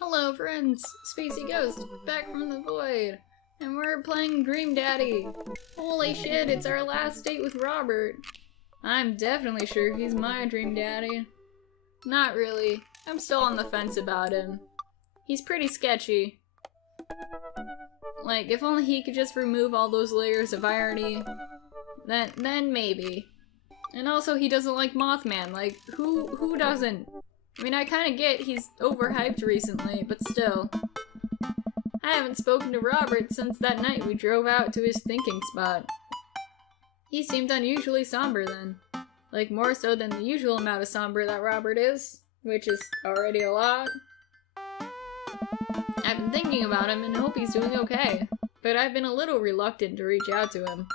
Hello friends, Spacey Ghost, back from the void, and we're playing Dream Daddy. Holy shit, it's our last date with Robert. I'm definitely sure he's my Dream Daddy. Not really, I'm still on the fence about him. He's pretty sketchy. Like, if only he could just remove all those layers of irony, then maybe. And also, he doesn't like Mothman, like, who doesn't? I mean, I kinda get he's overhyped recently, but still. I haven't spoken to Robert since that night we drove out to his thinking spot. He seemed unusually somber then. Like, more so than the usual amount of somber that Robert is, which is already a lot. I've been thinking about him and hope he's doing okay, but I've been a little reluctant to reach out to him.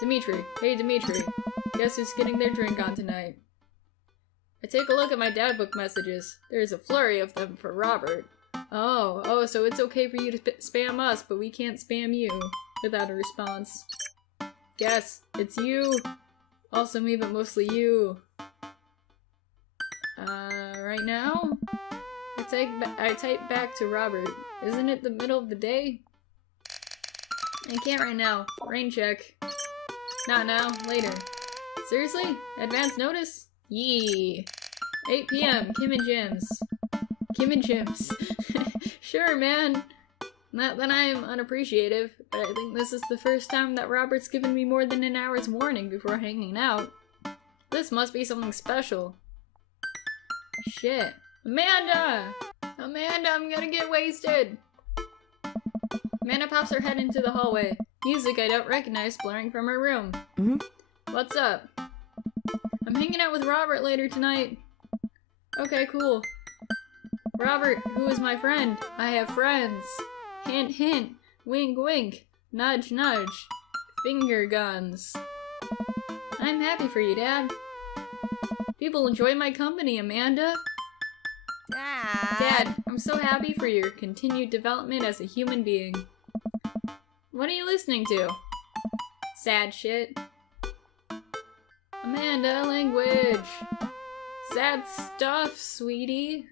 Dimitri. Hey Dimitri. Guess who's getting their drink on tonight? I take a look at my dad book messages. There's a flurry of them for Robert. Oh, so it's okay for you to spam us, but we can't spam you without a response. Guess, it's you. Also me, but mostly you. Right now? I type back to Robert. Isn't it the middle of the day? I can't right now. Rain check. Not now, later. Seriously? Advance notice? Yee. 8 PM, Kim and Jim's. Kim and Jim's. Sure, man. Not that I'm unappreciative, but I think this is the first time that Robert's given me more than an hour's warning before hanging out. This must be something special. Shit. Amanda! Amanda, I'm gonna get wasted! Amanda pops her head into the hallway. Music I don't recognize blaring from her room. What's up? I'm hanging out with Robert later tonight. Okay, cool. Robert, who is my friend? I have friends. Hint, hint. Wink, wink. Nudge, nudge. Finger guns. I'm happy for you, Dad. People enjoy my company, Amanda. Dad, I'm so happy for your continued development as a human being. What are you listening to? Sad shit. Amanda, language. Sad stuff, sweetie.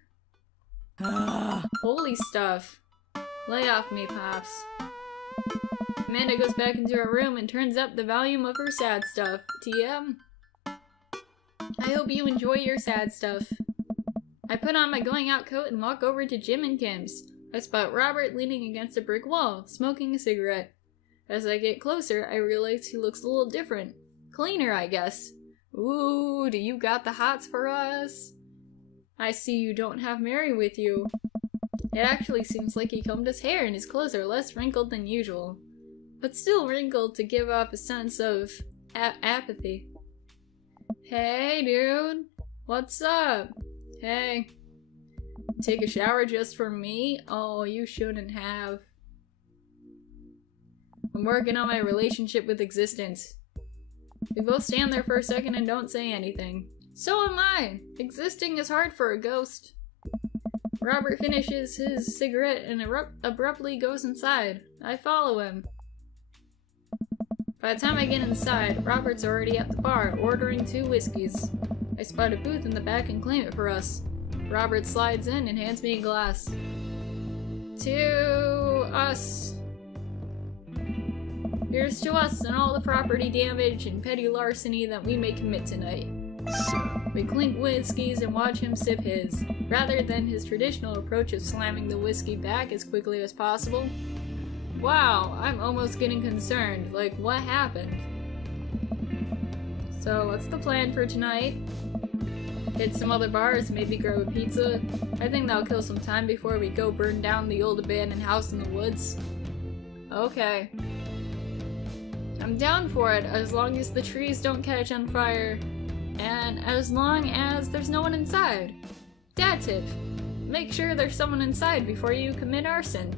Holy stuff. Lay off me, Pops. Amanda goes back into her room and turns up the volume of her sad stuff. TM. I hope you enjoy your sad stuff. I put on my going out coat and walk over to Jim and Kim's. I spot Robert leaning against a brick wall, smoking a cigarette. As I get closer, I realize he looks a little different. Cleaner, I guess. Ooh, do you got the hots for us? I see you don't have Mary with you. It actually seems like he combed his hair and his clothes are less wrinkled than usual. But still wrinkled to give off a sense of apathy. Hey, dude. What's up? Hey. Take a shower just for me? Oh, you shouldn't have. I'm working on my relationship with existence. We both stand there for a second and don't say anything. So am I! Existing is hard for a ghost. Robert finishes his cigarette and abruptly goes inside. I follow him. By the time I get inside, Robert's already at the bar, ordering 2 whiskeys. I spot a booth in the back and claim it for us. Robert slides in and hands me a glass. To us. Here's to us and all the property damage and petty larceny that we may commit tonight. We clink whiskeys and watch him sip his, rather than his traditional approach of slamming the whiskey back as quickly as possible. Wow, I'm almost getting concerned, like what happened? So what's the plan for tonight? Hit some other bars, maybe grab a pizza. I think that'll kill some time before we go burn down the old abandoned house in the woods. Okay. I'm down for it, as long as the trees don't catch on fire, and as long as there's no one inside. Dad tip, make sure there's someone inside before you commit arson,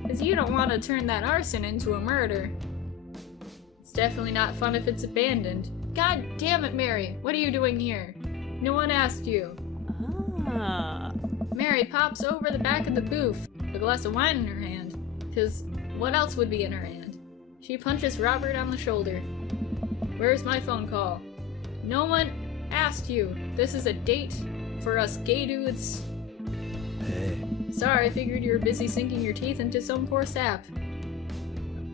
because you don't want to turn that arson into a murder. It's definitely not fun if it's abandoned. God damn it, Mary, what are you doing here? No one asked you. Mary pops over the back of the booth, a glass of wine in her hand, because what else would be in her hand? She punches Robert on the shoulder. Where's my phone call? No one asked you. This is a date for us gay dudes. Sorry, I figured you were busy sinking your teeth into some poor sap.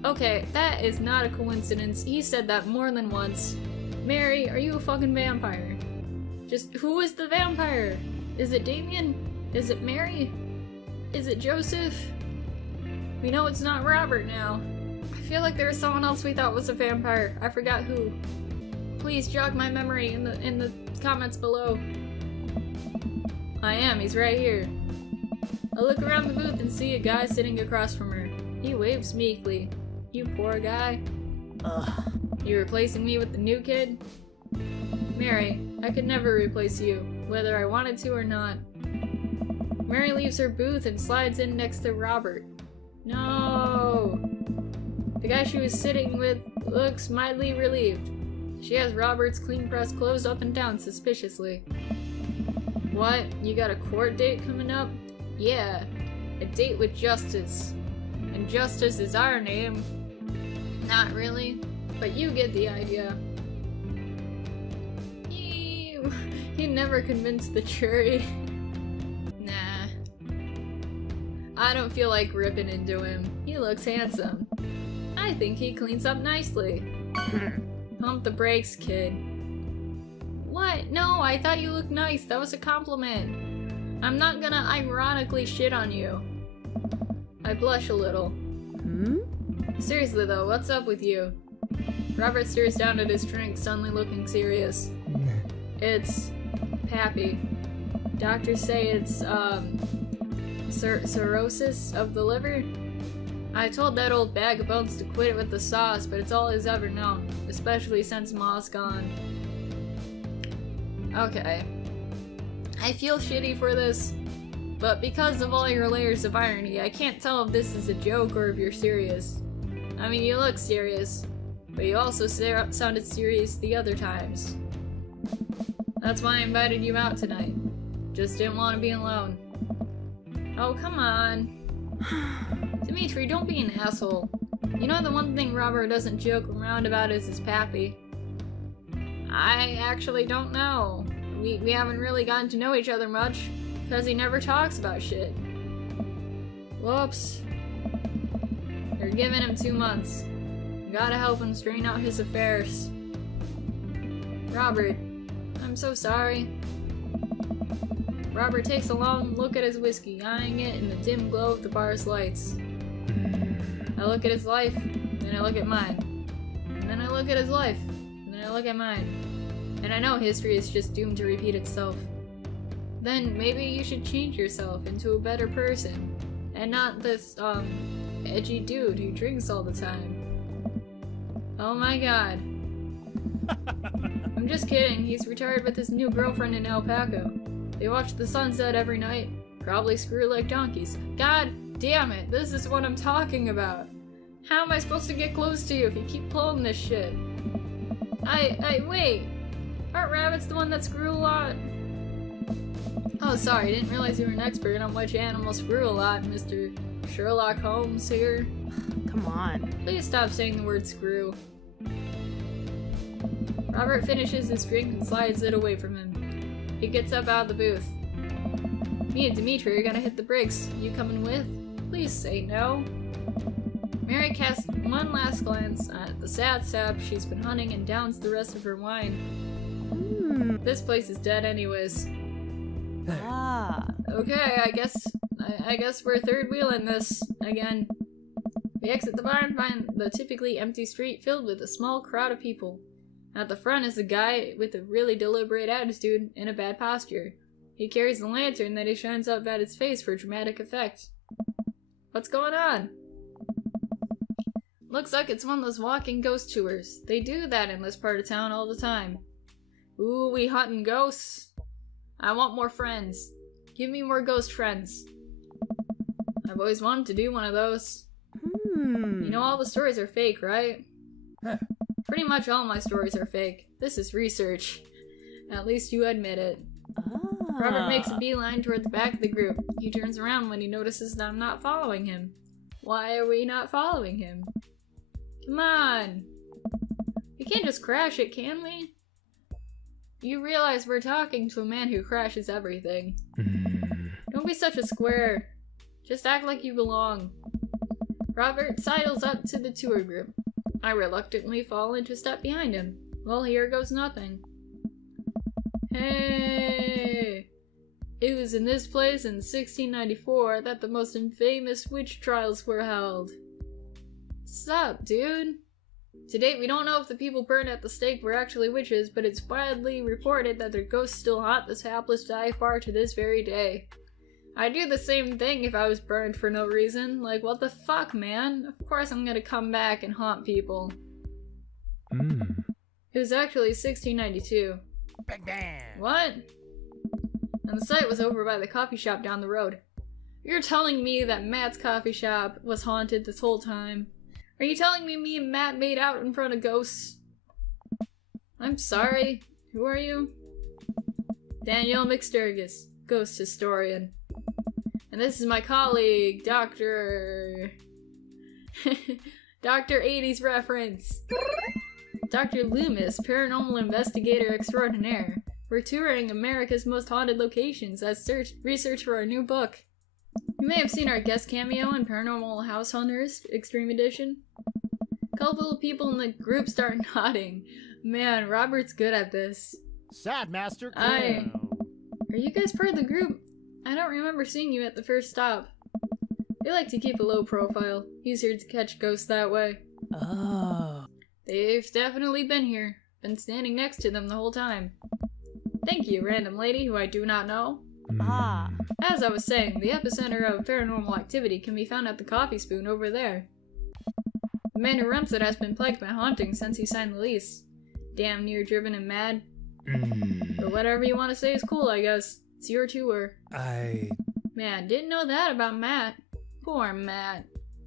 Okay, that is not a coincidence. He said that more than once. Mary, are you a fucking vampire? Just, who is the vampire? Is it Damien? Is it Mary? Is it Joseph? We know it's not Robert now. I feel like there was someone else we thought was a vampire. I forgot who. Please jog my memory in the comments below. I am, he's right here. I look around the booth and see a guy sitting across from her. He waves meekly. You poor guy. Ugh. You replacing me with the new kid? Mary, I could never replace you, whether I wanted to or not. Mary leaves her booth and slides in next to Robert. No! The guy she was sitting with looks mildly relieved. She has Robert's clean-pressed clothes up and down suspiciously. What? You got a court date coming up? Yeah, a date with Justice. And Justice is our name. Not really, but you get the idea. He never convinced the jury. Nah. I don't feel like ripping into him. He looks handsome. I think he cleans up nicely. Pump the brakes, kid. What? No, I thought you looked nice. That was a compliment. I'm not gonna ironically shit on you. I blush a little. Seriously though, what's up with you? Robert stares down at his drink, suddenly looking serious. It's Pappy. Doctors say it's, cirrhosis of the liver? I told that old bag of bones to quit it with the sauce, but it's all he's ever known, especially since Ma's gone. Okay. I feel shitty for this, but because of all your layers of irony, I can't tell if this is a joke or if you're serious. I mean, you look serious, but you also sounded serious the other times. That's why I invited you out tonight. Just didn't want to be alone. Oh, come on. Dimitri, don't be an asshole. You know the one thing Robert doesn't joke around about is his pappy. I actually don't know. We haven't really gotten to know each other much, because he never talks about shit. Whoops. You're giving him 2 months. You gotta help him straighten out his affairs. Robert, I'm so sorry. Robert takes a long look at his whiskey, eyeing it in the dim glow of the bar's lights. I look at his life, then I look at mine. And then I look at his life, and then I look at mine. And I know history is just doomed to repeat itself. Then maybe you should change yourself into a better person, and not this, edgy dude who drinks all the time. Oh my god. I'm just kidding, he's retired with his new girlfriend in El Paso. They watch the sunset every night, probably screw like donkeys. God damn it, this is what I'm talking about. How am I supposed to get close to you if you keep pulling this shit? Wait. Aren't rabbits the one that screw a lot? Oh, sorry, I didn't realize you were an expert on which animals screw a lot, Mr. Sherlock Holmes here. Come on. Please stop saying the word screw. Robert finishes his drink and slides it away from him. He gets up out of the booth. Me and Dimitri are gonna hit the brakes. You coming with? Please say no. Mary casts one last glance at the sad sap she's been hunting and downs the rest of her wine. This place is dead anyways. Okay, I guess we're third wheeling this again. We exit the bar and find the typically empty street filled with a small crowd of people. At the front is a guy with a really deliberate attitude and a bad posture. He carries a lantern that he shines up at his face for dramatic effect. What's going on? Looks like it's one of those walking ghost tours. They do that in this part of town all the time. Ooh, we hunting ghosts? I want more friends. Give me more ghost friends. I've always wanted to do one of those. You know all the stories are fake, right? Pretty much all my stories are fake. This is research. At least you admit it. Robert makes a beeline toward the back of the group. He turns around when he notices that I'm not following him. Why are we not following him? Come on! We can't just crash it, can we? You realize we're talking to a man who crashes everything. Don't be such a square. Just act like you belong. Robert sidles up to the tour group. I reluctantly fall into step behind him. Well, here goes nothing. Hey! It was in this place in 1694 that the most infamous witch trials were held. Sup, dude? To date, we don't know if the people burned at the stake were actually witches, but it's widely reported that their ghosts still haunt this hapless dive bar to this very day. I'd do the same thing if I was burned for no reason. Like, what the fuck, man? Of course I'm gonna come back and haunt people. It was actually 1692. What? And the site was over by the coffee shop down the road. You're telling me that Matt's coffee shop was haunted this whole time? Are you telling me and Matt made out in front of ghosts? I'm sorry. Who are you? Daniel McSturgis, ghost historian. And this is my colleague, Dr. 80s reference. Dr. Loomis, paranormal investigator extraordinaire. We're touring America's most haunted locations as research for our new book. You may have seen our guest cameo in Paranormal House Hunters Extreme Edition. A couple of people in the group start nodding. Man, Robert's good at this. Sad Master Are you guys part of the group? I don't remember seeing you at the first stop. We like to keep a low profile. Easier to catch ghosts that way. Oh. They've definitely been here. Been standing next to them the whole time. Thank you, random lady who I do not know. Ah. As I was saying, the epicenter of paranormal activity can be found at the Coffee Spoon over there. The man who runs it has been plagued by hauntings since he signed the lease. Damn near driven and mad. But whatever you want to say is cool, I guess. It's your tour. Man, didn't know that about Matt. Poor Matt.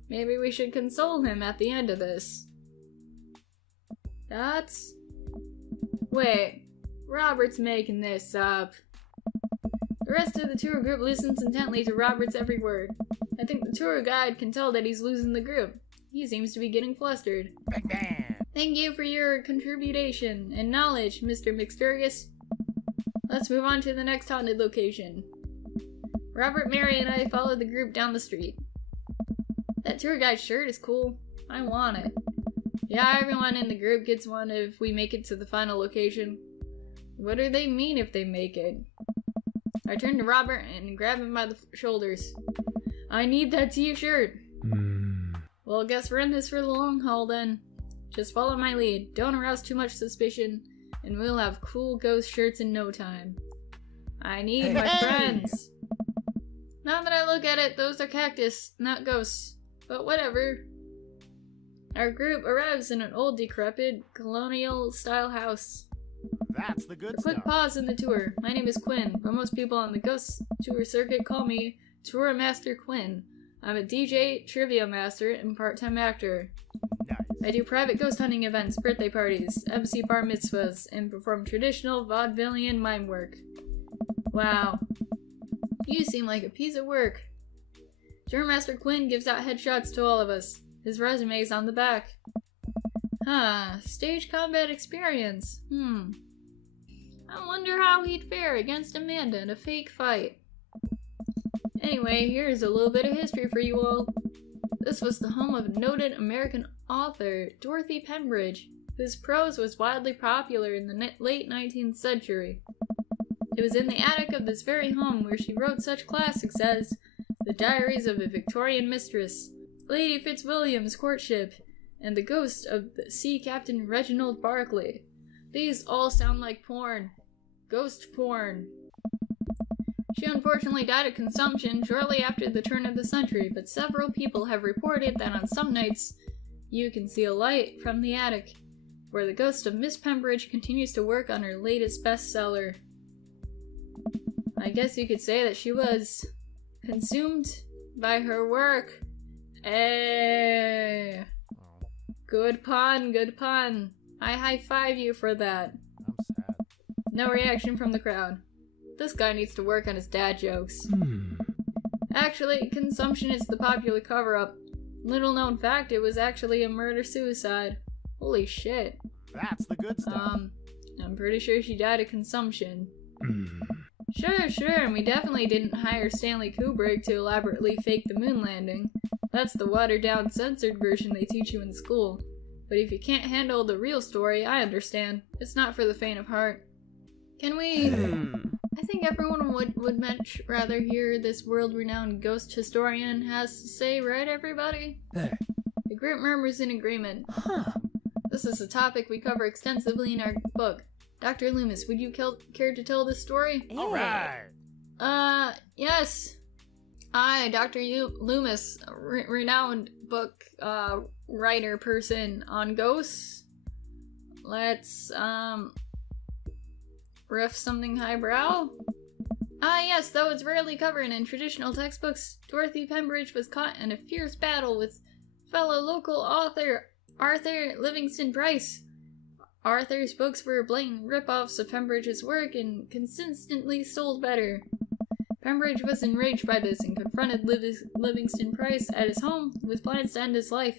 Maybe we should console him at the end of this. Wait, Robert's making this up. The rest of the tour group listens intently to Robert's every word. I think the tour guide can tell that he's losing the group. He seems to be getting flustered. Thank you for your contribution and knowledge, Mr. McSturgis. Let's move on to the next haunted location. Robert, Mary, and I follow the group down the street. That tour guide shirt is cool. I want it. Yeah, everyone in the group gets one if we make it to the final location. What do they mean if they make it? I turn to Robert and grab him by the shoulders. I need that t-shirt. Well, guess we're in this for the long haul then. Just follow my lead. Don't arouse too much suspicion, and we'll have cool ghost shirts in no time. I need my friends. Now that I look at it, those are cactus, not ghosts. But whatever. Our group arrives in an old, decrepit, colonial-style house. That's the good A quick stuff. pause in the tour. My name is Quinn, but most people on the ghost tour circuit call me Tour Master Quinn. I'm a DJ, trivia master, and part-time actor. Nice. I do private ghost hunting events, birthday parties, MC bar mitzvahs, and perform traditional vaudevillian mime work. Wow. You seem like a piece of work. Tour Master Quinn gives out headshots to all of us. His resume's on the back. Stage combat experience. I wonder how he'd fare against Amanda in a fake fight. Anyway, here's a little bit of history for you all. This was the home of noted American author Dorothy Pembridge, whose prose was widely popular in the late 19th century. It was in the attic of this very home where she wrote such classics as The Diaries of a Victorian Mistress, Lady Fitzwilliam's Courtship, and The Ghost of the Sea Captain Reginald Barclay. These all sound like porn. Ghost porn. She unfortunately died of consumption shortly after the turn of the century, but several people have reported that on some nights you can see a light from the attic, where the ghost of Miss Pembridge continues to work on her latest bestseller. I guess you could say that she was consumed by her work. Good pun, good pun. I high-five you for that. I'm sad. No reaction from the crowd. This guy needs to work on his dad jokes. Actually, consumption is the popular cover-up. Little known fact, it was actually a murder-suicide. Holy shit. That's the good stuff. I'm pretty sure she died of consumption. Sure, and we definitely didn't hire Stanley Kubrick to elaborately fake the moon landing. That's the watered-down, censored version they teach you in school. But if you can't handle the real story, I understand. It's not for the faint of heart. Can we... I think everyone would much rather hear this world-renowned ghost historian has to say, right, everybody? The group murmurs in agreement. This is a topic we cover extensively in our book. Dr. Loomis, would you care to tell this story? All right. Yes. I, Dr. Loomis, renowned book, writer person on ghosts. Let's, riff something highbrow? Yes, though it's rarely covered in traditional textbooks, Dorothy Pembridge was caught in a fierce battle with fellow local author Arthur Livingston Price. Arthur's books were blatant rip-offs of Pembridge's work and consistently sold better. Pembridge was enraged by this and confronted Livingston Price at his home with plans to end his life.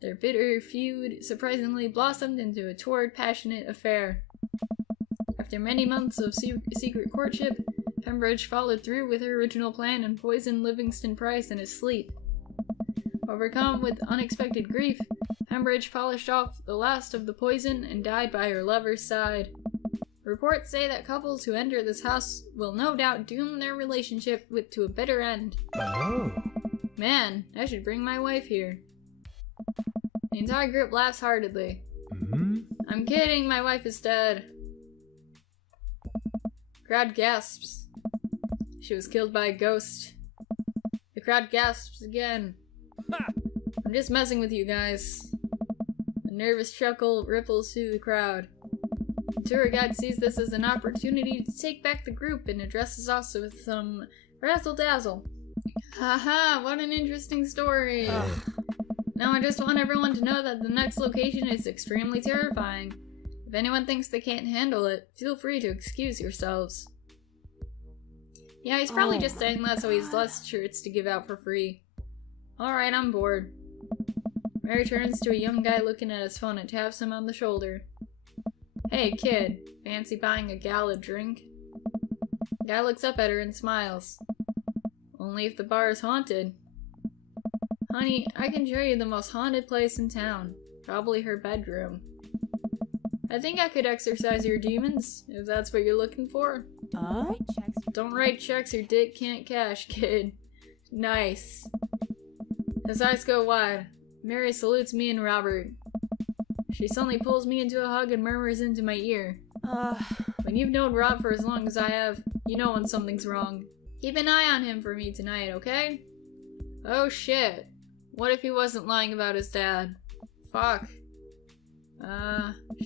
Their bitter feud surprisingly blossomed into a torrid, passionate affair. After many months of secret courtship, Pembridge followed through with her original plan and poisoned Livingston Price in his sleep. Overcome with unexpected grief, Pembridge polished off the last of the poison and died by her lover's side. Reports say that couples who enter this house will no doubt doom their relationship to a bitter end. Oh. Man, I should bring my wife here. The entire group laughs heartedly. I'm kidding, my wife is dead. Crowd gasps. She was killed by a ghost. The crowd gasps again. I'm just messing with you guys. A nervous chuckle ripples through the crowd. The tour guide sees this as an opportunity to take back the group and addresses us with some razzle-dazzle. Haha, what an interesting story. Now I just want everyone to know that the next location is extremely terrifying. If anyone thinks they can't handle it, feel free to excuse yourselves. Yeah, he's probably just saying that so he's less shirts to give out for free. Alright, I'm bored. Mary turns to a young guy looking at his phone and taps him on the shoulder. Hey, kid, fancy buying a gal a drink? The guy looks up at her and smiles. Only if the bar is haunted. Honey, I can show you the most haunted place in town. Probably her bedroom. I think I could exorcise your demons, if that's what you're looking for. Don't write checks your dick can't cash, kid. Nice. His eyes go wide. Mary salutes me and Robert. She suddenly pulls me into a hug and murmurs into my ear. When you've known Rob for as long as I have, you know when something's wrong. Keep an eye on him for me tonight, okay? Oh shit. What if he wasn't lying about his dad? Fuck.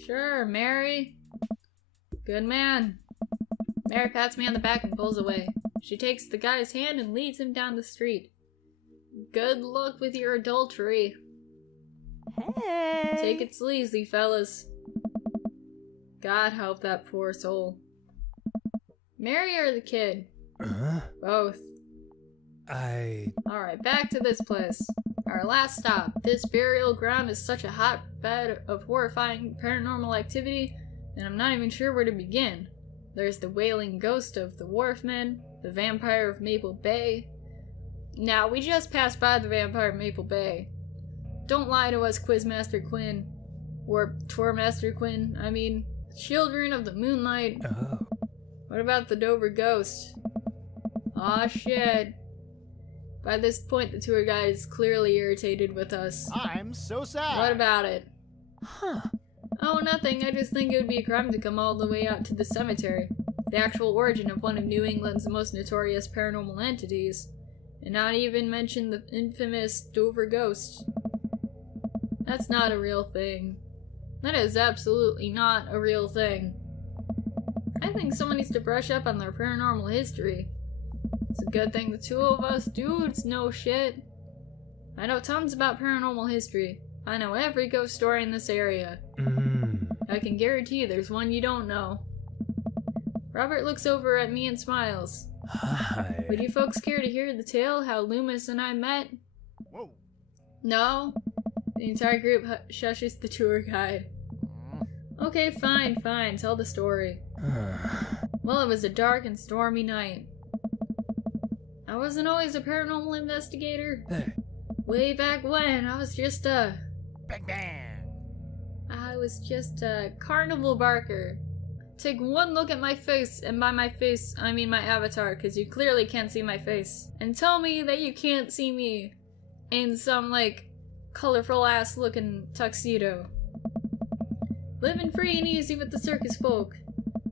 Sure, Mary. Good man. Mary pats me on the back and pulls away. She takes the guy's hand and leads him down the street. Good luck with your adultery. Hey! Take it sleazy, fellas. God help that poor soul. Mary or the kid? Both. Alright, back to this place. Our last stop. This burial ground is such a hotbed of horrifying paranormal activity, and I'm not even sure where to begin. There's the wailing ghost of the Wharfman, the vampire of Maple Bay. Now, we just passed by the vampire of Maple Bay. Don't lie to us, Quizmaster Quinn. Or Tourmaster Quinn, I mean, children of the moonlight. What about the Dover ghost? Aw, shit. By this point, the tour guide is clearly irritated with us. I'm so sad. What about it? Oh, nothing. I just think it would be a crime to come all the way out to the cemetery, the actual origin of one of New England's most notorious paranormal entities, and not even mention the infamous Dover ghost. That's not a real thing. That is absolutely not a real thing. I think someone needs to brush up on their paranormal history. It's a good thing the two of us dudes know shit. I know tons about paranormal history. I know every ghost story in this area. I can guarantee you there's one you don't know. Robert looks over at me and smiles. Hi. Would you folks care to hear the tale how Loomis and I met? Whoa. No? The entire group shushes the tour guide. Okay, fine, tell the story. Well, it was a dark and stormy night. I wasn't always a paranormal investigator. Way back when, I was just a carnival barker. Take one look at my face, and by my face, I mean my avatar, because you clearly can't see my face, and tell me that you can't see me in some, like, colorful-ass looking tuxedo. Living free and easy with the circus folk.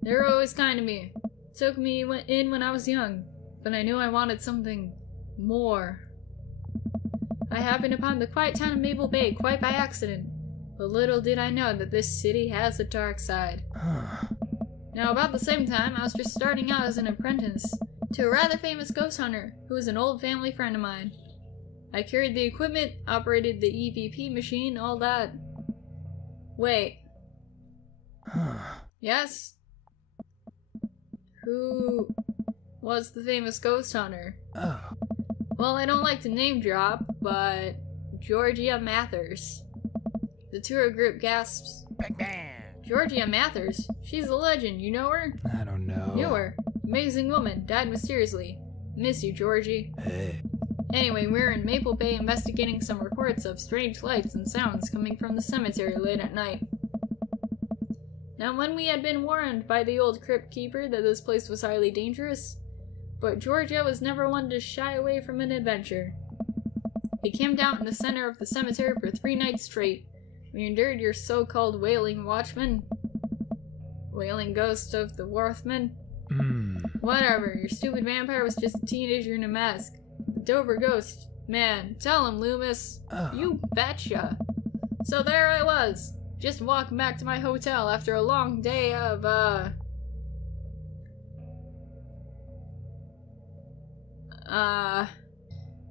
They were always kind to me. Took me in when I was young, but I knew I wanted something more. I happened upon the quiet town of Maple Bay quite by accident, but little did I know that this city has a dark side. Now, about the same time, I was just starting out as an apprentice to a rather famous ghost hunter who was an old family friend of mine. I carried the equipment, operated the EVP machine, all that. Wait. Yes? Who was the famous ghost hunter? Well, I don't like to name drop, but Georgia Mathers. The tour group gasps. Georgia Mathers? She's a legend, you know her? I don't know. Knew her. Amazing woman, died mysteriously. Miss you, Georgie. Hey. Anyway, we were in Maple Bay investigating some reports of strange lights and sounds coming from the cemetery late at night. Now, when we had been warned by the old crypt keeper that this place was highly dangerous, but Georgia was never one to shy away from an adventure. We camped out in the center of the cemetery for 3 nights straight. We endured your so-called wailing watchman. Wailing ghost of the Wharfman. Whatever, your stupid vampire was just a teenager in a mask. The Dover ghost. Man, tell him, Loomis. You betcha. So there I was, just walking back to my hotel after a long day of,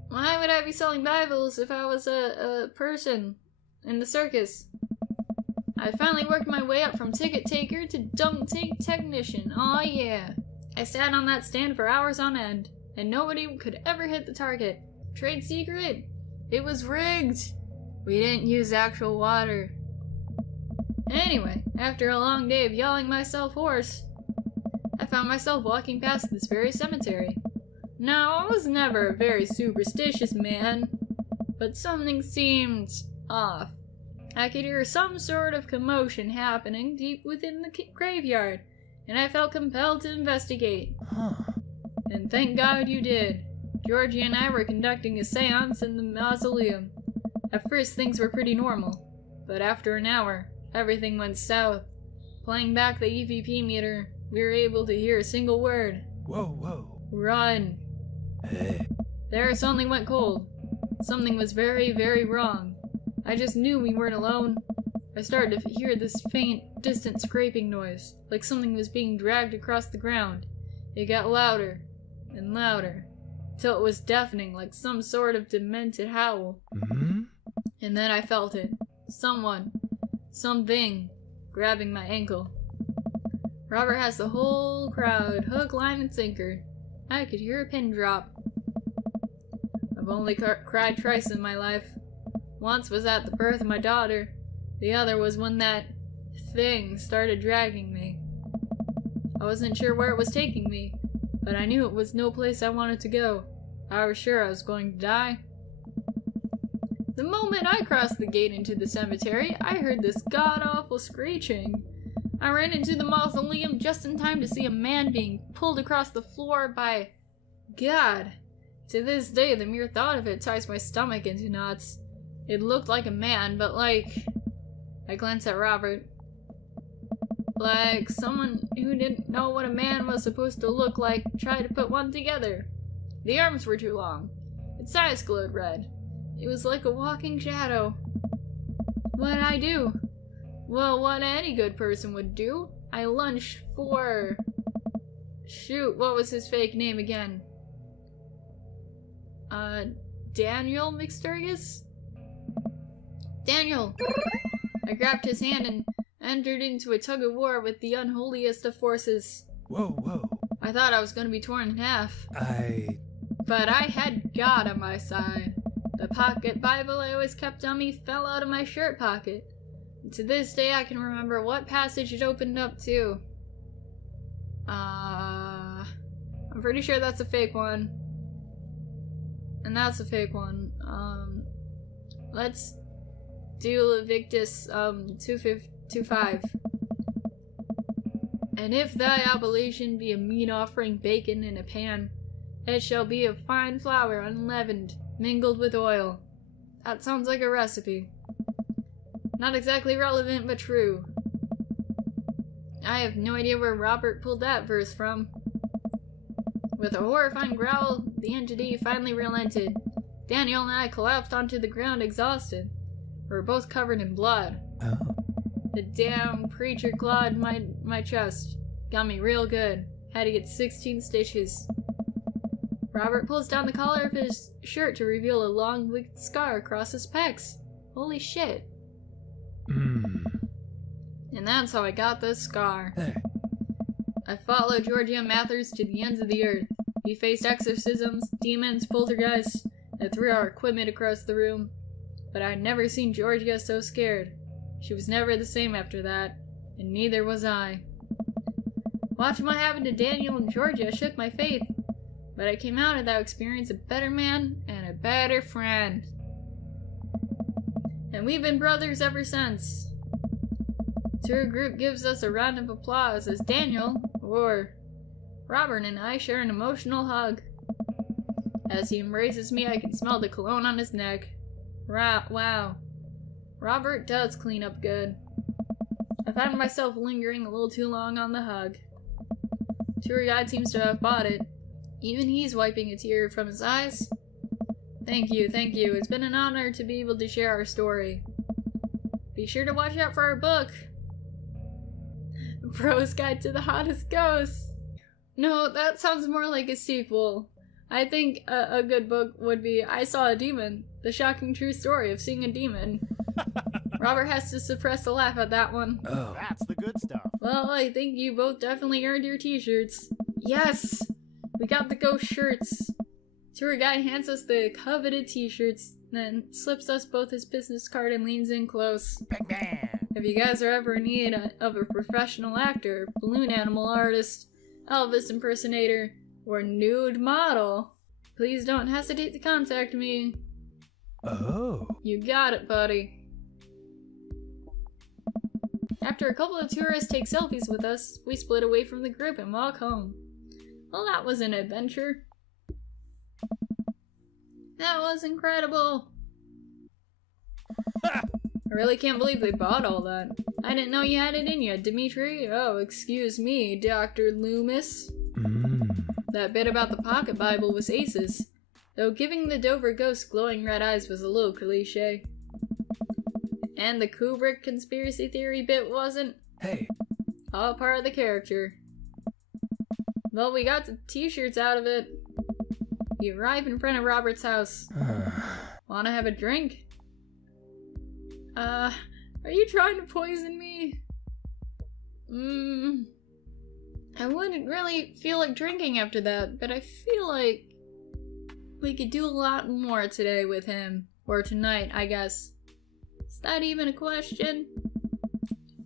why would I be selling Bibles if I was a person in the circus? I finally worked my way up from ticket taker to dunk tank technician. Aw yeah. I sat on that stand for hours on end, and nobody could ever hit the target. Trade secret? It was rigged. We didn't use actual water. Anyway, after a long day of yelling myself hoarse, I found myself walking past this very cemetery. Now, I was never a very superstitious man, but something seemed off. I could hear some sort of commotion happening deep within the graveyard, and I felt compelled to investigate. And thank God you did. Georgie and I were conducting a seance in the mausoleum. At first, things were pretty normal, but after an hour, everything went south. Playing back the EVP meter, we were able to hear a single word. Whoa. Run. Hey. There it suddenly went cold. Something was very, very wrong. I just knew we weren't alone. I started to hear this faint, distant scraping noise, like something was being dragged across the ground. It got louder and louder, till it was deafening, like some sort of demented howl. And then I felt it. Something, grabbing my ankle. Robert has the whole crowd, hook, line, and sinker. I could hear a pin drop. I've only cried twice in my life. Once was at the birth of my daughter. The other was when that thing started dragging me. I wasn't sure where it was taking me, but I knew it was no place I wanted to go. I was sure I was going to die. The moment I crossed the gate into the cemetery, I heard this god-awful screeching. I ran into the mausoleum just in time to see a man being pulled across the floor by... God. To this day, the mere thought of it ties my stomach into knots. It looked like a man, but like... I glanced at Robert. Like someone who didn't know what a man was supposed to look like tried to put one together. The arms were too long. Its eyes glowed red. It was like a walking shadow. What'd I do? Well, what any good person would do. I lunged for... Shoot, what was his fake name again? Daniel McSturgis? Daniel! I grabbed his hand and entered into a tug-of-war with the unholiest of forces. Whoa. I thought I was going to be torn in half. But I had God on my side. The pocket Bible I always kept on me fell out of my shirt pocket. And to this day I can remember what passage it opened up to. pretty sure that's a fake one. And that's a fake one. Let's do Evictus 225. And if thy oblation be a meat offering baken in a pan, it shall be of fine flour unleavened, mingled with oil. That sounds like a recipe. Not exactly relevant, but true. I have no idea where Robert pulled that verse from. With a horrifying growl, the entity finally relented. Daniel and I collapsed onto the ground exhausted. We were both covered in blood. Oh. The damn creature clawed my chest. Got me real good. Had to get 16 stitches. Robert pulls down the collar of his shirt to reveal a long, wicked scar across his pecs. Holy shit. And that's how I got this scar. Hey. I followed Georgia Mathers to the ends of the earth. He faced exorcisms, demons, poltergeists, and threw our equipment across the room. But I'd never seen Georgia so scared. She was never the same after that, and neither was I. Watching what happened to Daniel and Georgia shook my faith, but I came out of that experience a better man and a better friend. And we've been brothers ever since. Tour group gives us a round of applause as Daniel, or Robert, and I share an emotional hug. As he embraces me, I can smell the cologne on his neck. Wow. Robert does clean up good. I found myself lingering a little too long on the hug. Tour guide seems to have bought it. Even he's wiping a tear from his eyes. Thank you. It's been an honor to be able to share our story. Be sure to watch out for our book. Bro's Guide to the Hottest Ghosts. No, that sounds more like a sequel. I think a good book would be I Saw a Demon, the shocking true story of seeing a demon. Robert has to suppress a laugh at that one. Oh. That's the good stuff. Well, I think you both definitely earned your t-shirts. Yes! We got the ghost shirts. Tour guide hands us the coveted t-shirts, then slips us both his business card and leans in close. Bang bang. If you guys are ever in need of a professional actor, balloon animal artist, Elvis impersonator, or nude model, please don't hesitate to contact me. Oh. You got it, buddy. After a couple of tourists take selfies with us, we split away from the group and walk home. Well, that was an adventure. That was incredible. I really can't believe they bought all that. I didn't know you had it in you, Dimitri. Oh, excuse me, Dr. Loomis. That bit about the pocket Bible was aces, though giving the Dover ghost glowing red eyes was a little cliche. And the Kubrick conspiracy theory bit wasn't. Hey. All part of the character. Well, we got the t-shirts out of it. You arrive in front of Robert's house. Wanna have a drink? Are you trying to poison me? I wouldn't really feel like drinking after that, but I feel like we could do a lot more today with him. Or tonight, I guess. Is that even a question?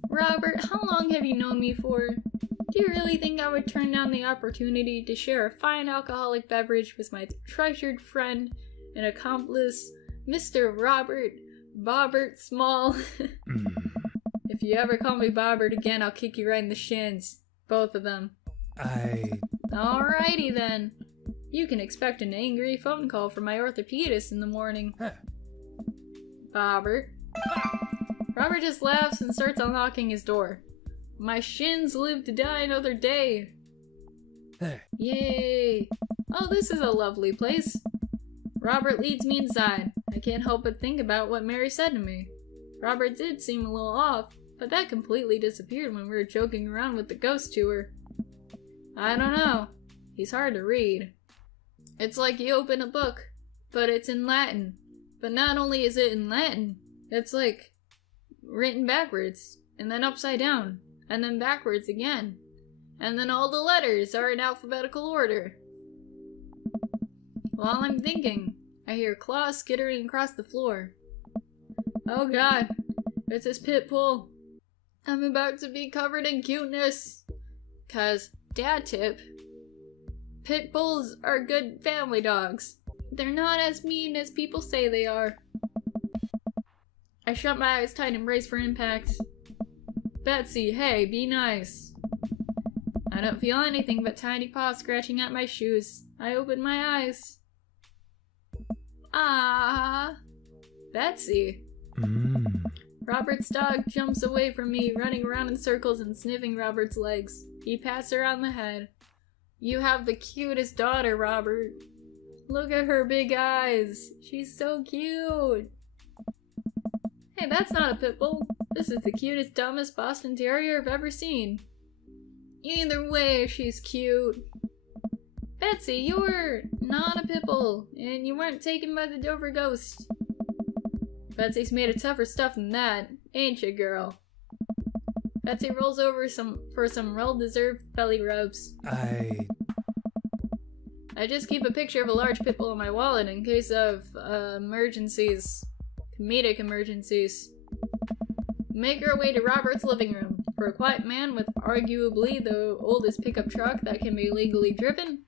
Robert, how long have you known me for? Do you really think I would turn down the opportunity to share a fine alcoholic beverage with my treasured friend and accomplice, Mr. Robert Bobbert Small? If you ever call me Bobbert again, I'll kick you right in the shins. Both of them. Alrighty then. You can expect an angry phone call from my orthopedist in the morning. Bobbert. Robert just laughs and starts unlocking his door. My shins live to die another day. Hey. Yay. Oh, this is a lovely place. Robert leads me inside. I can't help but think about what Mary said to me. Robert did seem a little off, but that completely disappeared when we were joking around with the ghost tour. I don't know. He's hard to read. It's like you open a book, but it's in Latin. But not only is it in Latin, it's like written backwards, and then upside down, and then backwards again. And then all the letters are in alphabetical order. While I'm thinking, I hear claws skittering across the floor. Oh god, it's his pit bull. I'm about to be covered in cuteness. 'Cause dad tip. Pit bulls are good family dogs. They're not as mean as people say they are. I shut my eyes tight and brace for impact. Betsy, hey, be nice. I don't feel anything but tiny paws scratching at my shoes. I open my eyes. Ah, Betsy. Robert's dog jumps away from me, running around in circles and sniffing Robert's legs. He pats her on the head. You have the cutest daughter, Robert. Look at her big eyes. She's so cute. Hey, that's not a pit bull. This is the cutest, dumbest Boston Terrier I've ever seen. Either way, she's cute. Betsy, you're not a pit bull, and you weren't taken by the Dover ghost. Betsy's made of tougher stuff than that, ain't ya, girl? Betsy rolls over for some well-deserved belly rubs. I just keep a picture of a large pit bull in my wallet in case of, emergencies. Comedic emergencies. Make our way to Robert's living room. For a quiet man with arguably the oldest pickup truck that can be legally driven,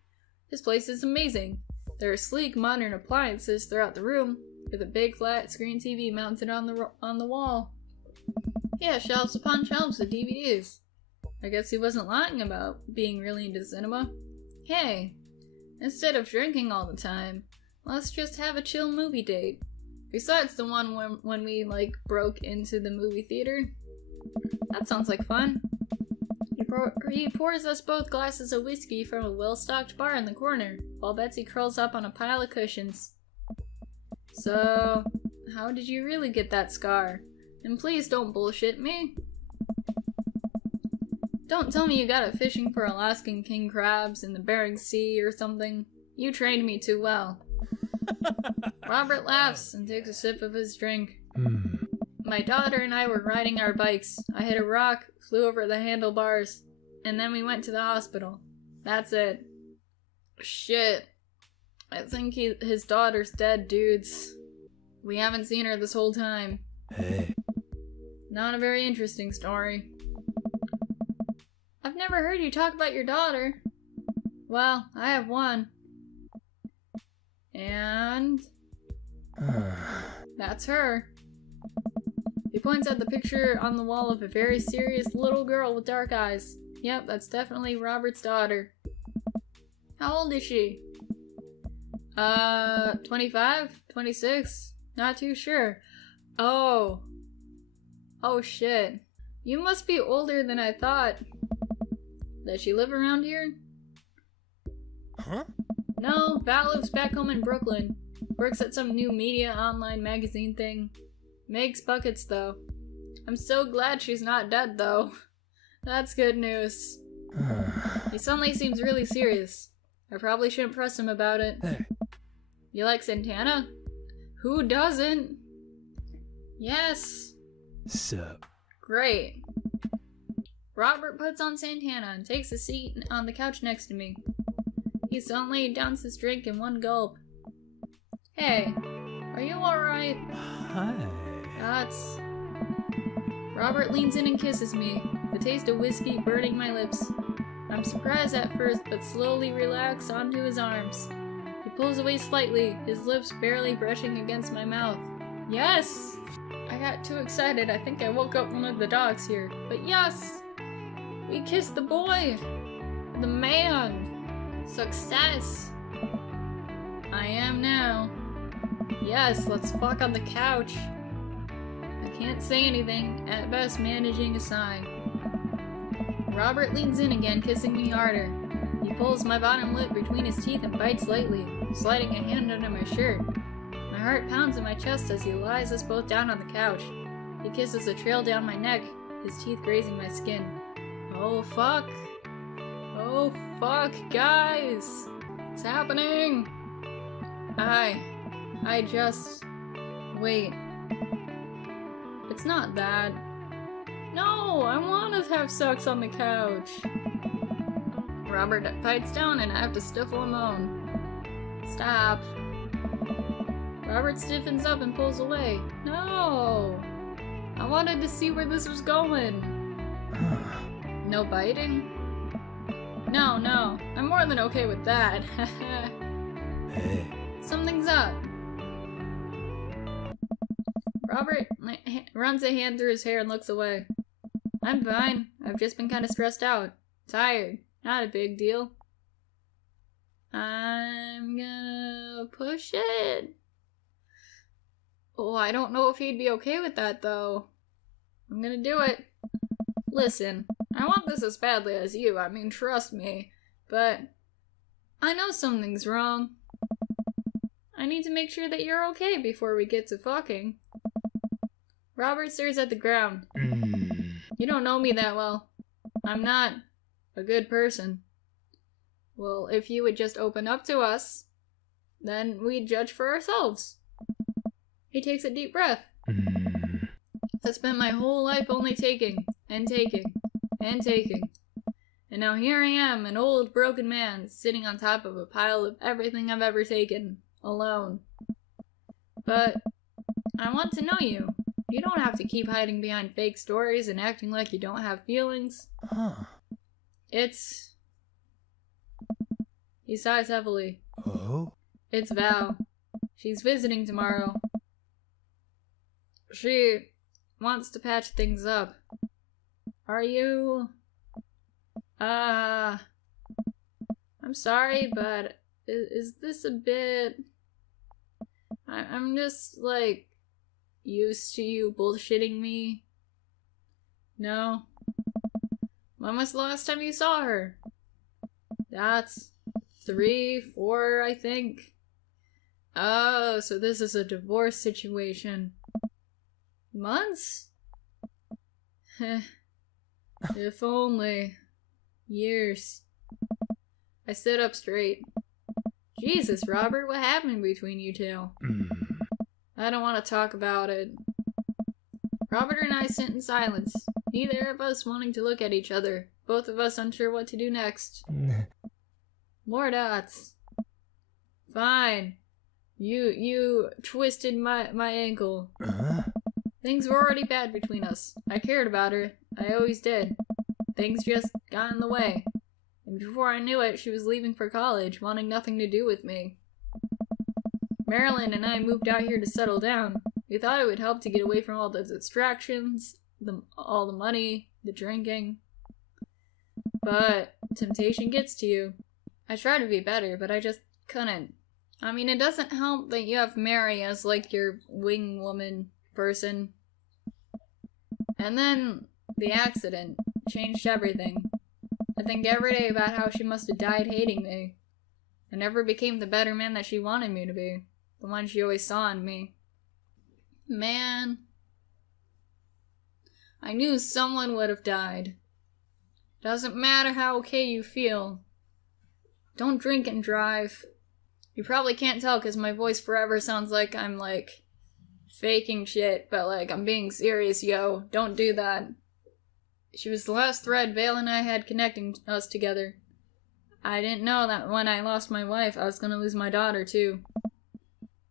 this place is amazing. There are sleek, modern appliances throughout the room, with a big flat screen TV mounted on the wall. Yeah, shelves upon shelves of DVDs. I guess he wasn't lying about being really into cinema. Hey, instead of drinking all the time, let's just have a chill movie date. Besides the one when we, like, broke into the movie theater. That sounds like fun. He pours us both glasses of whiskey from a well-stocked bar in the corner, while Betsy curls up on a pile of cushions. So, how did you really get that scar? And please don't bullshit me. Don't tell me you got it fishing for Alaskan king crabs in the Bering Sea or something. You trained me too well. Robert laughs and takes a sip of his drink. My daughter and I were riding our bikes. I hit a rock, flew over the handlebars, and then we went to the hospital. That's it. Shit. I think his daughter's dead, dudes. We haven't seen her this whole time. Hey. Not a very interesting story. I've never heard you talk about your daughter. Well, I have one. And... that's her. He points at the picture on the wall of a very serious little girl with dark eyes. Yep, that's definitely Robert's daughter. How old is she? 25? 26? Not too sure. Oh. Oh shit. You must be older than I thought. Does she live around here? Huh? No, Val lives back home in Brooklyn. Works at some new media online magazine thing. Makes buckets though. I'm so glad she's not dead though. That's good news. He suddenly seems really serious. I probably shouldn't press him about it. Hey. You like Santana? Who doesn't? Yes. Sup? Great. Robert puts on Santana and takes a seat on the couch next to me. He suddenly downs his drink in one gulp. Hey, are you alright? Hi. That's... Robert leans in and kisses me, the taste of whiskey burning my lips. I'm surprised at first, but slowly relax onto his arms. He pulls away slightly, his lips barely brushing against my mouth. Yes! I got too excited, I think I woke up one of the dogs here. But yes! We kissed the boy! The man! Success! I am now. Yes, let's fuck on the couch. I can't say anything, at best managing a sigh. Robert leans in again, kissing me harder. He pulls my bottom lip between his teeth and bites lightly, sliding a hand under my shirt. My heart pounds in my chest as he lies us both down on the couch. He kisses a trail down my neck, his teeth grazing my skin. Oh fuck. Oh fuck, guys! It's happening! I just... Wait. It's not that. No, I want to have sex on the couch. Robert bites down and I have to stifle a moan. Stop. Robert stiffens up and pulls away. No! I wanted to see where this was going. No biting? No, I'm more than okay with that. Hey. Something's up. Robert runs a hand through his hair and looks away. I'm fine. I've just been kind of stressed out. Tired. Not a big deal. I'm gonna push it. Oh, I don't know if he'd be okay with that, though. I'm gonna do it. Listen, I want this as badly as you, I mean, trust me. But I know something's wrong. I need to make sure that you're okay before we get to fucking. Robert stares at the ground. You don't know me that well. I'm not a good person. Well, if you would just open up to us, then we'd judge for ourselves. He takes a deep breath. I spent my whole life only taking, and taking, and taking. And now here I am, an old, broken man, sitting on top of a pile of everything I've ever taken, alone. But I want to know you. You don't have to keep hiding behind fake stories and acting like you don't have feelings. It's... He sighs heavily. Oh? It's Val. She's visiting tomorrow. She wants to patch things up. Are you... I'm sorry, but is this a bit... I'm just, like, used to you bullshitting me. No? When was the last time you saw her? That's 3, 4, I think. Oh, so this is a divorce situation. Months? If only. Years. I sit up straight. Jesus, Robert, what happened between you two? I don't want to talk about it. Robert and I sit in silence, neither of us wanting to look at each other, both of us unsure what to do next. More dots. Fine. You twisted my ankle. Things were already bad between us. I cared about her. I always did. Things just got in the way. And before I knew it, she was leaving for college, wanting nothing to do with me. Marilyn and I moved out here to settle down. We thought it would help to get away from all the distractions, all the money, the drinking. But temptation gets to you. I tried to be better, but I just couldn't. I mean, it doesn't help that you have Mary as, like, your wing woman person. And then the accident changed everything. I think every day about how she must have died hating me. I never became the better man that she wanted me to be. The one she always saw in me. Man. I knew someone would have died. Doesn't matter how okay you feel. Don't drink and drive. You probably can't tell because my voice forever sounds like I'm, like, faking shit, but, like, I'm being serious, yo. Don't do that. She was the last thread Vale and I had connecting us together. I didn't know that when I lost my wife, I was gonna lose my daughter, too.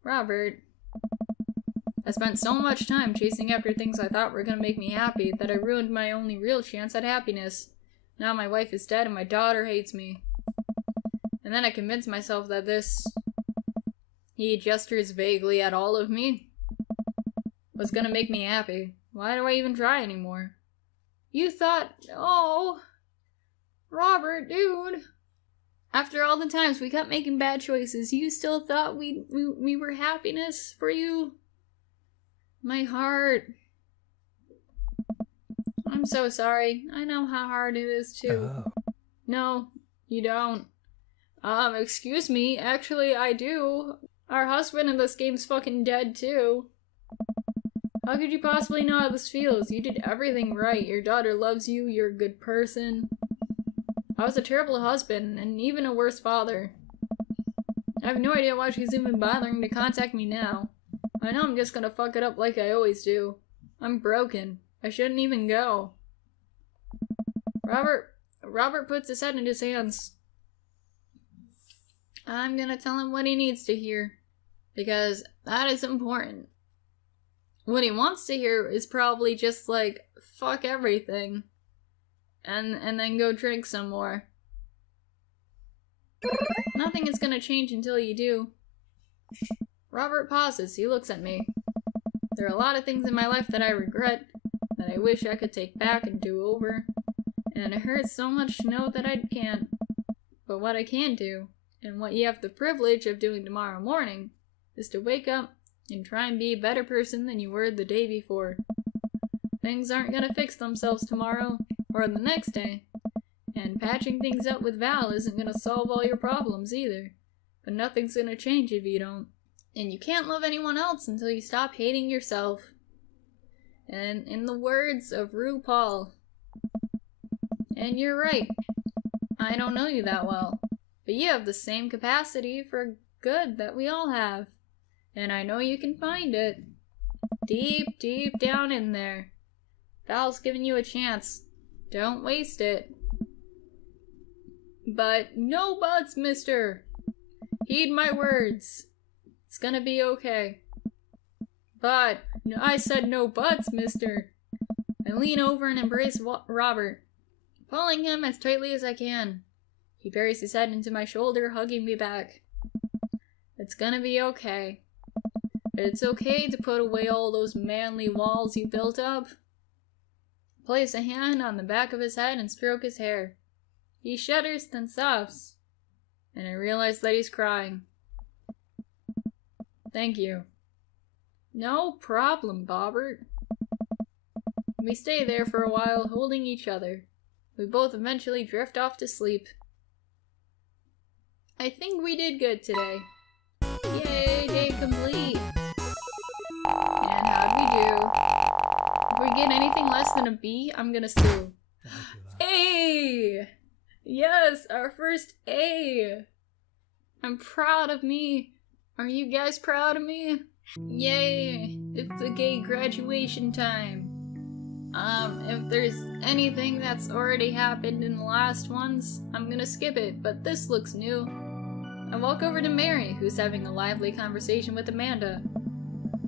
Robert. I spent so much time chasing after things I thought were gonna make me happy that I ruined my only real chance at happiness. Now my wife is dead and my daughter hates me. And then I convinced myself that this... He gestures vaguely at all of me. Was gonna make me happy. Why do I even try anymore? You thought... Oh... Robert, dude... After all the times we kept making bad choices, you still thought we were happiness for you? My heart... I'm so sorry. I know how hard it is, too. Oh. No, you don't. Excuse me. Actually, I do. Our husband in this game's fucking dead, too. How could you possibly know how this feels? You did everything right. Your daughter loves you. You're a good person. I was a terrible husband, and even a worse father. I have no idea why she's even bothering to contact me now. I know I'm just gonna fuck it up like I always do. I'm broken. I shouldn't even go. Robert puts his head in his hands. I'm gonna tell him what he needs to hear. Because that is important. What he wants to hear is probably just like, fuck everything. And then go drink some more. Nothing is gonna change until you do. Robert pauses. He looks at me. There are a lot of things in my life that I regret, that I wish I could take back and do over. And it hurts so much to know that I can't. But what I can do, and what you have the privilege of doing tomorrow morning, is to wake up and try and be a better person than you were the day before. Things aren't gonna fix themselves tomorrow, or the next day. And patching things up with Val isn't gonna solve all your problems either. But nothing's gonna change if you don't. And you can't love anyone else until you stop hating yourself. And in the words of RuPaul, and you're right, I don't know you that well, but you have the same capacity for good that we all have. And I know you can find it. Deep, deep down in there. Val's giving you a chance. Don't waste it. But no buts, mister. Heed my words. It's gonna be okay. But, I said no buts, mister. I lean over and embrace Robert, pulling him as tightly as I can. He buries his head into my shoulder, hugging me back. It's gonna be okay. It's okay to put away all those manly walls you built up. Place a hand on the back of his head and stroke his hair. He shudders, then stops, and I realize that he's crying. Thank you. No problem, Bobbert. We stay there for a while, holding each other. We both eventually drift off to sleep. I think we did good today. Yay, day complete. And how'd we do? If we get anything less than a B, I'm gonna sue. A! Yes, our first A! I'm proud of me. Are you guys proud of me? Yay! It's the gay graduation time. If there's anything that's already happened in the last ones, I'm gonna skip it, but this looks new. I walk over to Mary, who's having a lively conversation with Amanda.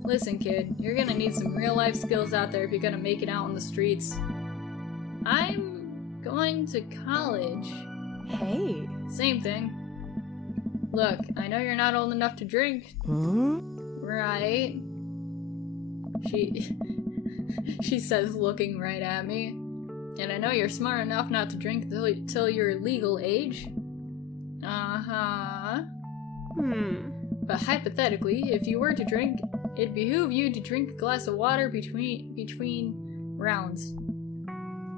Listen, kid, you're gonna need some real-life skills out there if you're gonna make it out on the streets. I'm going to college. Hey. Same thing. Look, I know you're not old enough to drink. Right? She says, looking right at me. And I know you're smart enough not to drink till you're legal age. Uh-huh. But hypothetically, if you were to drink, it'd behoove you to drink a glass of water between rounds.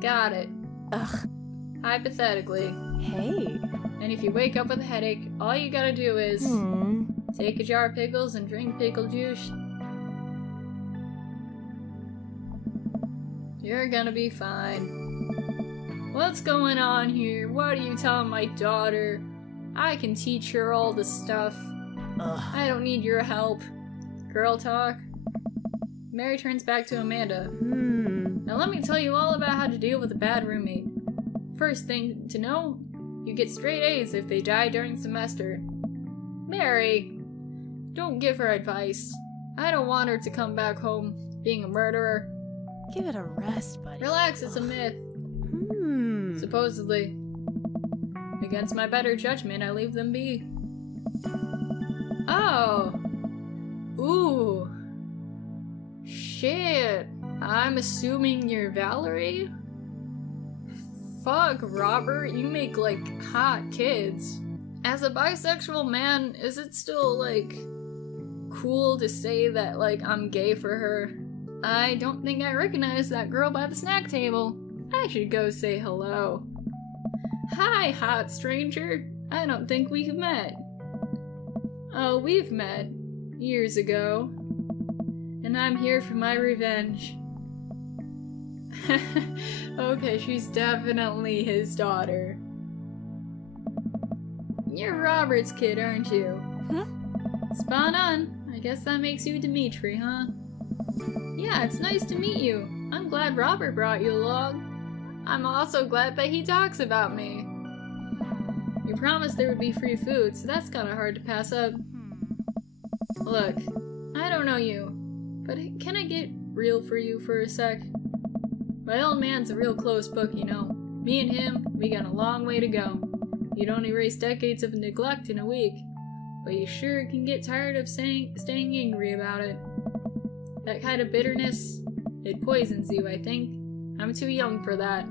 Got it. Ugh. Hypothetically. Hey. And if you wake up with a headache, all you gotta do is take a jar of pickles and drink pickle juice. You're gonna be fine. What's going on here? What are you telling my daughter? I can teach her all this stuff. I don't need your help. Girl talk. Mary turns back to Amanda. Now let me tell you all about how to deal with a bad roommate. First thing to know, you get straight A's if they die during semester. Mary, don't give her advice. I don't want her to come back home being a murderer. Give it a rest, buddy. Relax, it's a myth. Supposedly. Against my better judgment, I leave them be. Oh. Ooh. Shit. I'm assuming you're Valerie? Fuck, Robert, you make, like, hot kids. As a bisexual man, is it still, like, cool to say that, like, I'm gay for her? I don't think I recognize that girl by the snack table. I should go say hello. Hi, hot stranger. I don't think we've met. Oh, we've met. Years ago. And I'm here for my revenge. Okay, she's definitely his daughter. You're Robert's kid, aren't you? Spot on. I guess that makes you Dimitri, huh? Yeah, it's nice to meet you. I'm glad Robert brought you along. I'm also glad that he talks about me. You promised there would be free food, so that's kinda hard to pass up. Look, I don't know you, but can I get real for you for a sec? My old man's a real close book, you know. Me and him, we got a long way to go. You don't erase decades of neglect in a week, but you sure can get tired of staying angry about it. That kind of bitterness, it poisons you, I think. I'm too young for that.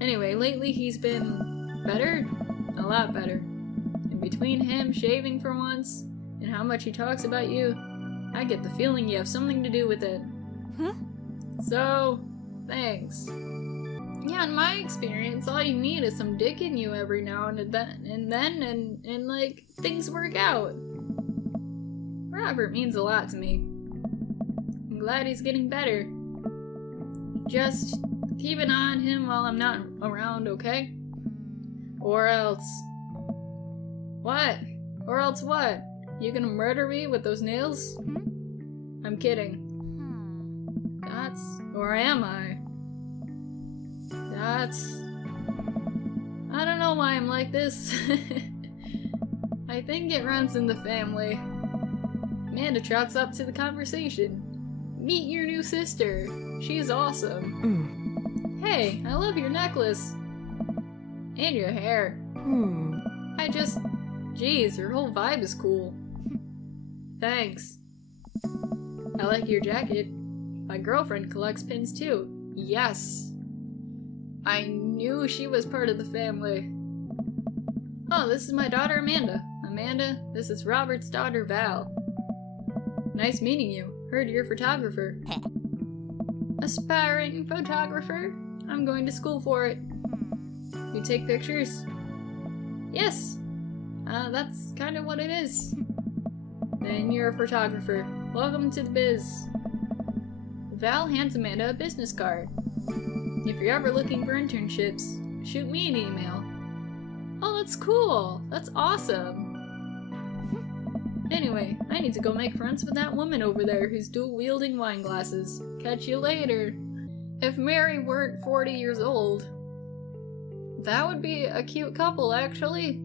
Anyway, lately he's been better? A lot better. And between him shaving for once, and how much he talks about you, I get the feeling you have something to do with it. Huh? So, thanks. Yeah, in my experience, all you need is some dick in you every now and then, and like, things work out. Robert means a lot to me. I'm glad he's getting better. Just keep an eye on him while I'm not around, okay? Or else... What? Or else what? You gonna murder me with those nails? I'm kidding. That's... Or am I? That's... I don't know why I'm like this. I think it runs in the family. Amanda trots up to the conversation. Meet your new sister. She's awesome. Hey, I love your necklace. And your hair. Geez, your whole vibe is cool. Thanks. I like your jacket. My girlfriend collects pins too. Yes. I knew she was part of the family. Oh, this is my daughter Amanda. Amanda, this is Robert's daughter Val. Nice meeting you. Heard you're a photographer. Aspiring photographer? I'm going to school for it. You take pictures? Yes. That's kind of what it is. Then you're a photographer. Welcome to the biz. Val hands Amanda a business card. If you're ever looking for internships, shoot me an email. Oh, that's cool. That's awesome. Anyway, I need to go make friends with that woman over there who's dual-wielding wine glasses. Catch you later. If Mary weren't 40 years old, that would be a cute couple, actually.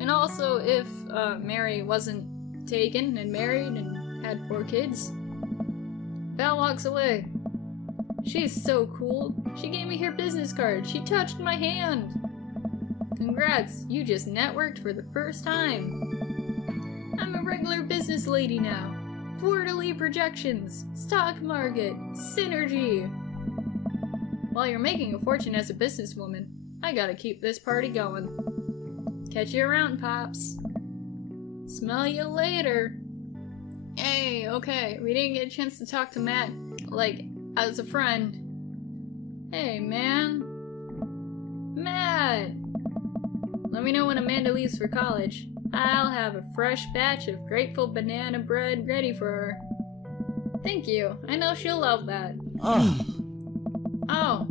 And also, if Mary wasn't taken and married and had 4 kids. Val walks away. She's so cool. She gave me her business card. She touched my hand. Congrats, you just networked for the first time. I'm a regular business lady now. Quarterly projections, stock market, synergy. While you're making a fortune as a businesswoman, I gotta keep this party going. Catch you around, Pops. Smell you later. Hey, okay, we didn't get a chance to talk to Matt, like, as a friend. Hey, man. Matt! Let me know when Amanda leaves for college. I'll have a fresh batch of grateful banana bread ready for her. Thank you. I know she'll love that. Oh,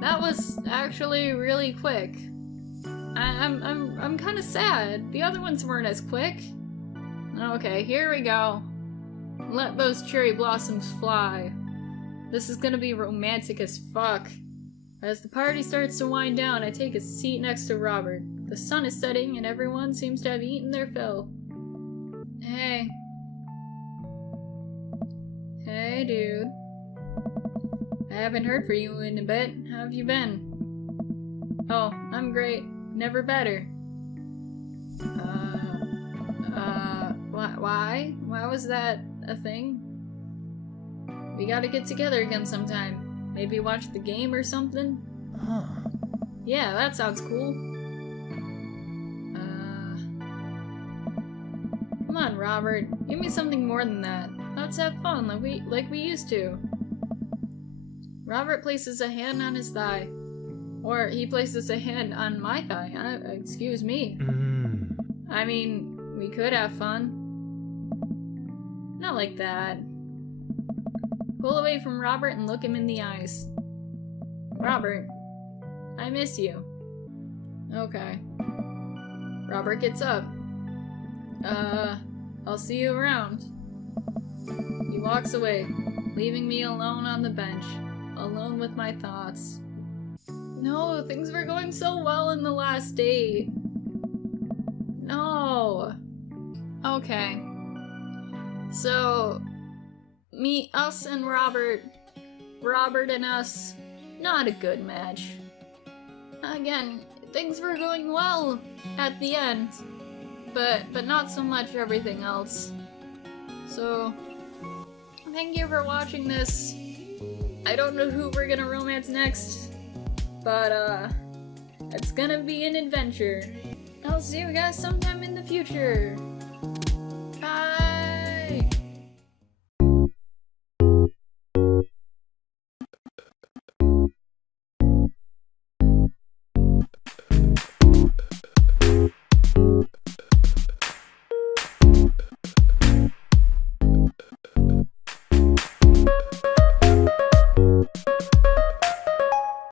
that was actually really quick. I'm kind of sad. The other ones weren't as quick. Okay, here we go. Let those cherry blossoms fly. This is gonna be romantic as fuck. As the party starts to wind down, I take a seat next to Robert. The sun is setting and everyone seems to have eaten their fill. Hey. Hey, dude. I haven't heard from you in a bit. How have you been? Oh, I'm great. Never better. Why? Why was that a thing? We gotta get together again sometime. Maybe watch the game or something? Yeah, that sounds cool. Come on, Robert. Give me something more than that. Let's have fun like we used to. Robert places a hand on his thigh. Or he places a hand on my thigh. Excuse me. I mean, we could have fun. Not like that. Pull away from Robert and look him in the eyes. Robert, I miss you. Okay. Robert gets up. I'll see you around. He walks away, leaving me alone on the bench, alone with my thoughts. No, things were going so well in the last date. No. Okay. So, us and Robert and us, not a good match. Again, things were going well at the end, but not so much everything else. So, thank you for watching this. I don't know who we're gonna romance next, but it's gonna be an adventure. I'll see you guys sometime in the future.